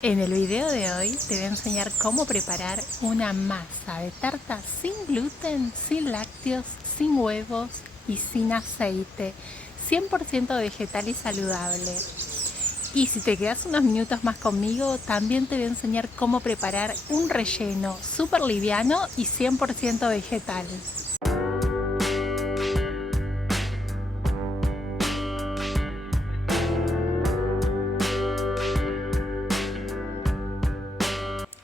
En el video de hoy te voy a enseñar cómo preparar una masa de tarta sin gluten, sin lácteos, sin huevos y sin aceite, 100% vegetal y saludable. Y si te quedas unos minutos más conmigo, también te voy a enseñar cómo preparar un relleno súper liviano y 100% vegetal.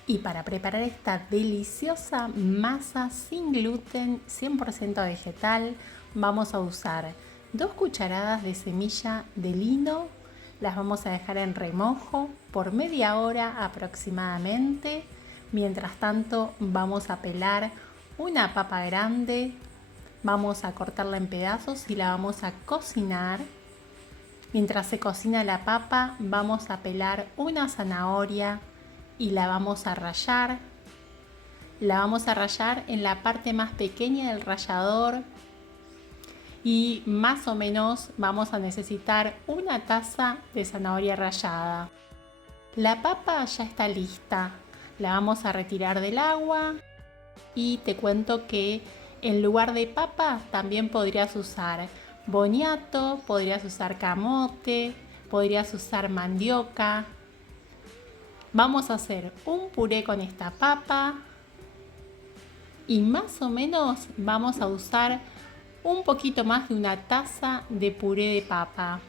Y para preparar esta deliciosa masa sin gluten, 100% vegetal, vamos a usar 2 cucharadas de semilla de lino. Las vamos a dejar en remojo por media hora aproximadamente. Mientras tanto, vamos a pelar una papa grande. Vamos a cortarla en pedazos y la vamos a cocinar. Mientras se cocina la papa, vamos a pelar una zanahoria y la vamos a rallar. La vamos a rallar en la parte más pequeña del rallador y más o menos vamos a necesitar una taza de zanahoria rallada. La papa ya está lista, la vamos a retirar del agua y te cuento que en lugar de papa también podrías usar boniato, podrías usar camote, podrías usar mandioca. Vamos a hacer un puré con esta papa y más o menos vamos a usar un poquito más de una taza de puré de papa.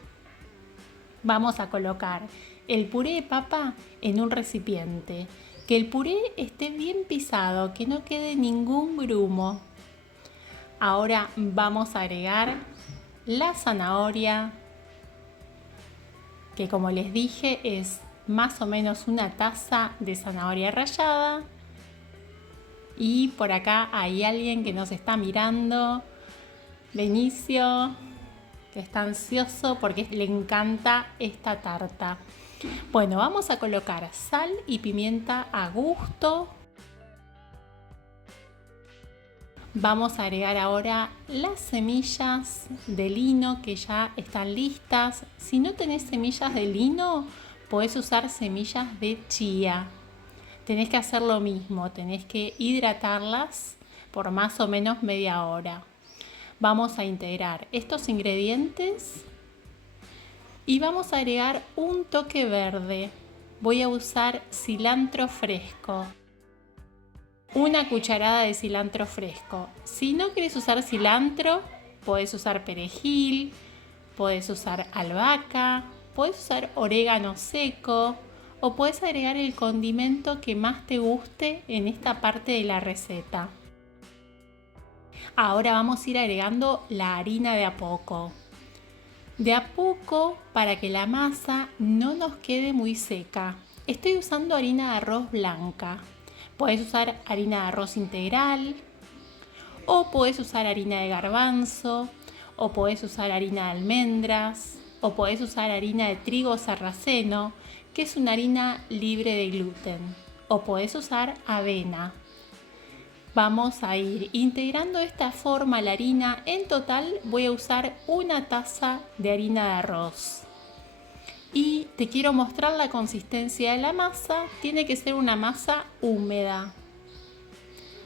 Vamos a colocar el puré de papa en un recipiente. Que el puré esté bien pisado, que no quede ningún grumo. Ahora vamos a agregar la zanahoria, que como les dije es más o menos una taza de zanahoria rallada. Y por acá hay alguien que nos está mirando, Benicio, que está ansioso porque le encanta esta tarta. Bueno, vamos a colocar sal y pimienta a gusto. Vamos a agregar ahora las semillas de lino que ya están listas. Si no tenés semillas de lino, podés usar semillas de chía. Tenés que hacer lo mismo, tenés que hidratarlas por más o menos media hora. Vamos a integrar estos ingredientes y vamos a agregar un toque verde. Voy a usar cilantro fresco. Una cucharada de cilantro fresco. Si no querés usar cilantro, podés usar perejil, podés usar albahaca, podés usar orégano seco o podés agregar el condimento que más te guste en esta parte de la receta. Ahora vamos a ir agregando la harina de a poco. De a poco para que la masa no nos quede muy seca. Estoy usando harina de arroz blanca. Podés usar harina de arroz integral o podés usar harina de garbanzo o podés usar harina de almendras o podés usar harina de trigo sarraceno, que es una harina libre de gluten, o podés usar avena. Vamos a ir integrando de esta forma la harina. En total voy a usar una taza de harina de arroz. Y te quiero mostrar la consistencia de la masa. Tiene que ser una masa húmeda.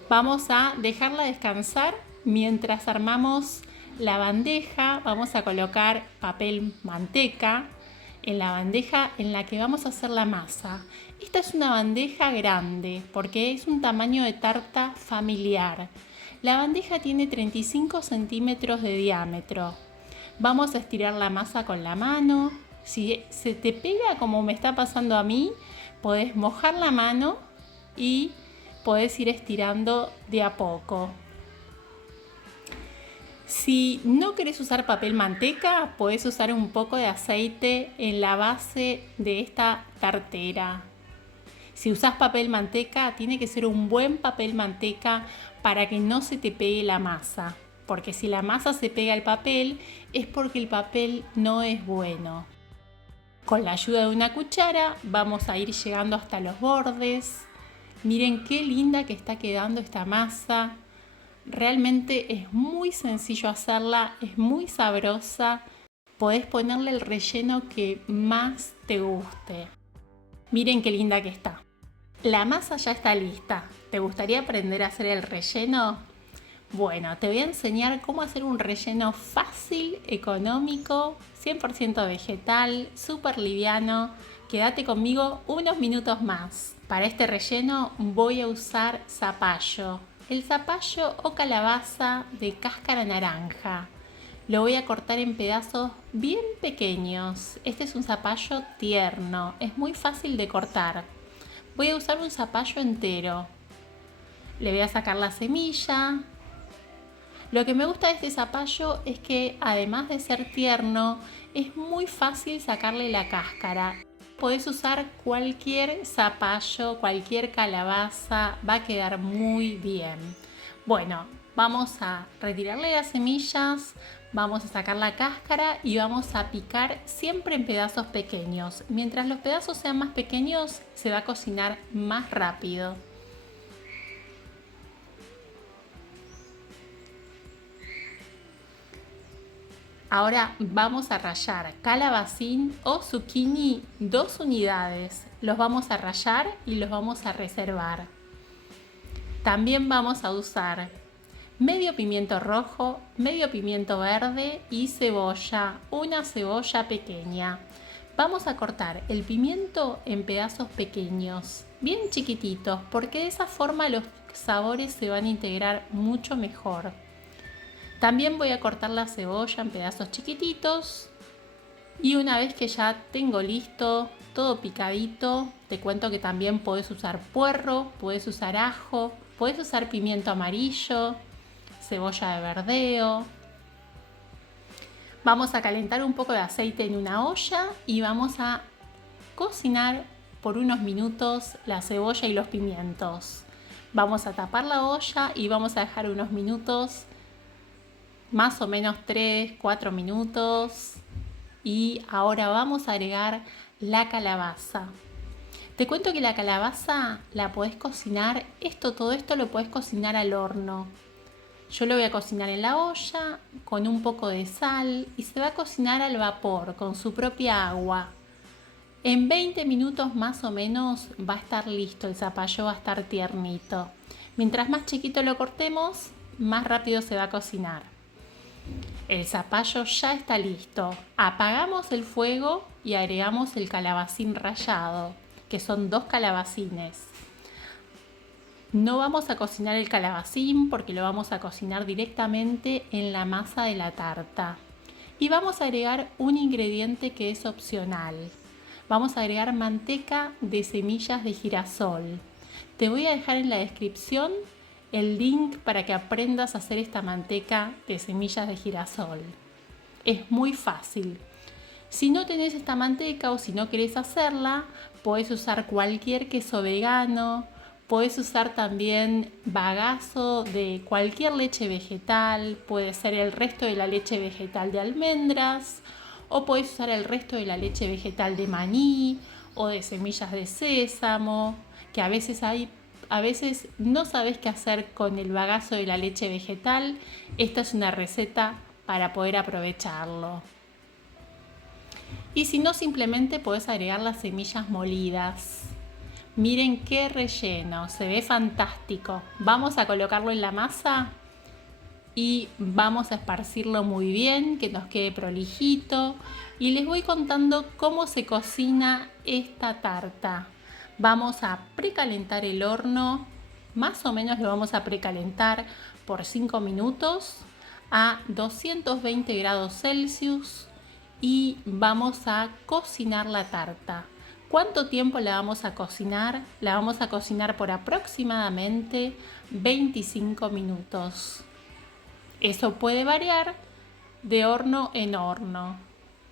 Vamos a dejarla descansar mientras armamos la bandeja. Vamos a colocar papel manteca en la bandeja en la que vamos a hacer la masa. Esta es una bandeja grande porque es un tamaño de tarta familiar. La bandeja tiene 35 centímetros de diámetro. Vamos a estirar la masa con la mano. Si se te pega como me está pasando a mí, podés mojar la mano y podés ir estirando de a poco. Si no querés usar papel manteca, podés usar un poco de aceite en la base de esta tartera. Si usás papel manteca, tiene que ser un buen papel manteca para que no se te pegue la masa. Porque si la masa se pega al papel, es porque el papel no es bueno. Con la ayuda de una cuchara vamos a ir llegando hasta los bordes. Miren qué linda que está quedando esta masa. Realmente es muy sencillo hacerla, es muy sabrosa. Podés ponerle el relleno que más te guste. Miren qué linda que está. La masa ya está lista. ¿Te gustaría aprender a hacer el relleno? Bueno, te voy a enseñar cómo hacer un relleno fácil, económico, 100% vegetal, súper liviano. Quédate conmigo unos minutos más. Para este relleno voy a usar zapallo. El zapallo o calabaza de cáscara naranja. Lo voy a cortar en pedazos bien pequeños. Este es un zapallo tierno, es muy fácil de cortar. Voy a usar un zapallo entero. Le voy a sacar la semilla. Lo que me gusta de este zapallo es que además de ser tierno, es muy fácil sacarle la cáscara. Podés usar cualquier zapallo, cualquier calabaza, va a quedar muy bien. Bueno, vamos a retirarle las semillas, vamos a sacar la cáscara y vamos a picar siempre en pedazos pequeños. Mientras los pedazos sean más pequeños, se va a cocinar más rápido. Ahora vamos a rallar calabacín o zucchini 2 unidades. Los vamos a rallar y los vamos a reservar. También vamos a usar medio pimiento rojo, medio pimiento verde y cebolla, una cebolla pequeña. Vamos a cortar el pimiento en pedazos pequeños, bien chiquititos, porque de esa forma los sabores se van a integrar mucho mejor. También voy a cortar la cebolla en pedazos chiquititos y una vez que ya tengo listo todo picadito, te cuento que también podés usar puerro, podés usar ajo, podés usar pimiento amarillo, cebolla de verdeo. Vamos a calentar un poco de aceite en una olla y vamos a cocinar por unos minutos la cebolla y los pimientos. Vamos a tapar la olla y vamos a dejar unos minutos, más o menos 3-4 minutos. Y ahora vamos a agregar la calabaza. Te cuento que la calabaza la podés cocinar, todo esto lo podés cocinar al horno. Yo lo voy a cocinar en la olla con un poco de sal y se va a cocinar al vapor con su propia agua. En 20 minutos más o menos va a estar listo, el zapallo va a estar tiernito. Mientras más chiquito lo cortemos, más rápido se va a cocinar. El zapallo ya está listo. Apagamos el fuego y agregamos el calabacín rallado, que son 2 calabacines. No vamos a cocinar el calabacín porque lo vamos a cocinar directamente en la masa de la tarta. Y vamos a agregar un ingrediente que es opcional. Vamos a agregar manteca de semillas de girasol. Te voy a dejar en la descripción el link para que aprendas a hacer esta manteca de semillas de girasol. Es muy fácil. Si no tenés esta manteca o si no querés hacerla, podés usar cualquier queso vegano, podés usar también bagazo de cualquier leche vegetal, puede ser el resto de la leche vegetal de almendras, o podés usar el resto de la leche vegetal de maní o de semillas de sésamo, que a veces no sabes qué hacer con el bagazo de la leche vegetal. Esta es una receta para poder aprovecharlo. Y si no, simplemente podés agregar las semillas molidas. Miren qué relleno, se ve fantástico. Vamos a colocarlo en la masa y vamos a esparcirlo muy bien, que nos quede prolijito. Y les voy contando cómo se cocina esta tarta. Vamos a precalentar el horno, más o menos lo vamos a precalentar por 5 minutos a 220 grados Celsius y vamos a cocinar la tarta. ¿Cuánto tiempo la vamos a cocinar? La vamos a cocinar por aproximadamente 25 minutos. Eso puede variar de horno en horno.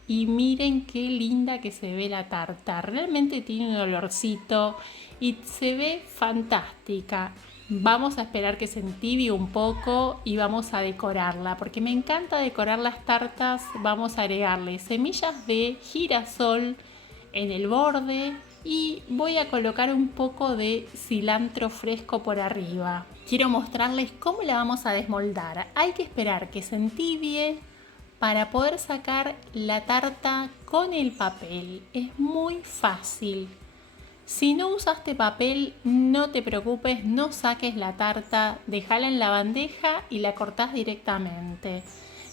Y miren qué linda que se ve la tarta. Realmente tiene un olorcito y se ve fantástica. Vamos a esperar que se entibie un poco y vamos a decorarla. Porque me encanta decorar las tartas. Vamos a agregarle semillas de girasol en el borde y voy a colocar un poco de cilantro fresco por arriba. Quiero mostrarles cómo la vamos a desmoldar. Hay que esperar que se entibie para poder sacar la tarta con el papel. Es muy fácil. Si no usaste papel, no te preocupes, no saques la tarta, déjala en la bandeja y la cortás directamente.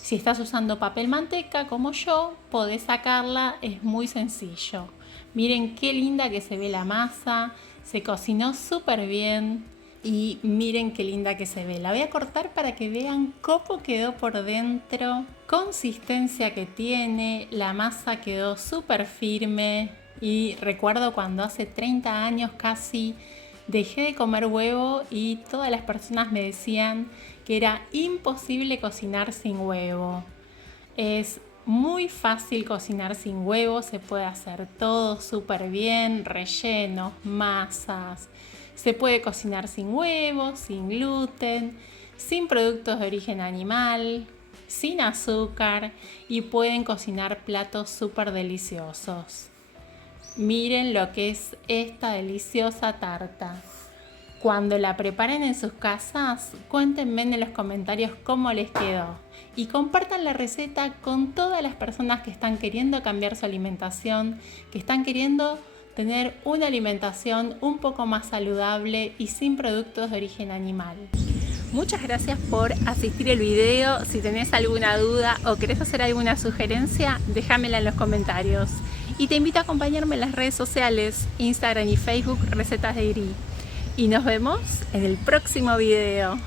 Si estás usando papel manteca como yo, podés sacarla, es muy sencillo. Miren qué linda que se ve la masa, se cocinó súper bien y miren qué linda que se ve. La voy a cortar para que vean cómo quedó por dentro, consistencia que tiene, la masa quedó súper firme. Y recuerdo cuando hace 30 años casi dejé de comer huevo y todas las personas me decían que era imposible cocinar sin huevo. Es muy fácil cocinar sin huevo, se puede hacer todo súper bien, rellenos, masas. Se puede cocinar sin huevo, sin gluten, sin productos de origen animal, sin azúcar y pueden cocinar platos súper deliciosos. Miren lo que es esta deliciosa tarta. Cuando la preparen en sus casas, cuéntenme en los comentarios cómo les quedó. Y compartan la receta con todas las personas que están queriendo cambiar su alimentación, que están queriendo tener una alimentación un poco más saludable y sin productos de origen animal. Muchas gracias por asistir al video. Si tenés alguna duda o querés hacer alguna sugerencia, déjamela en los comentarios. Y te invito a acompañarme en las redes sociales, Instagram y Facebook, Recetas de Iri. Y nos vemos en el próximo video.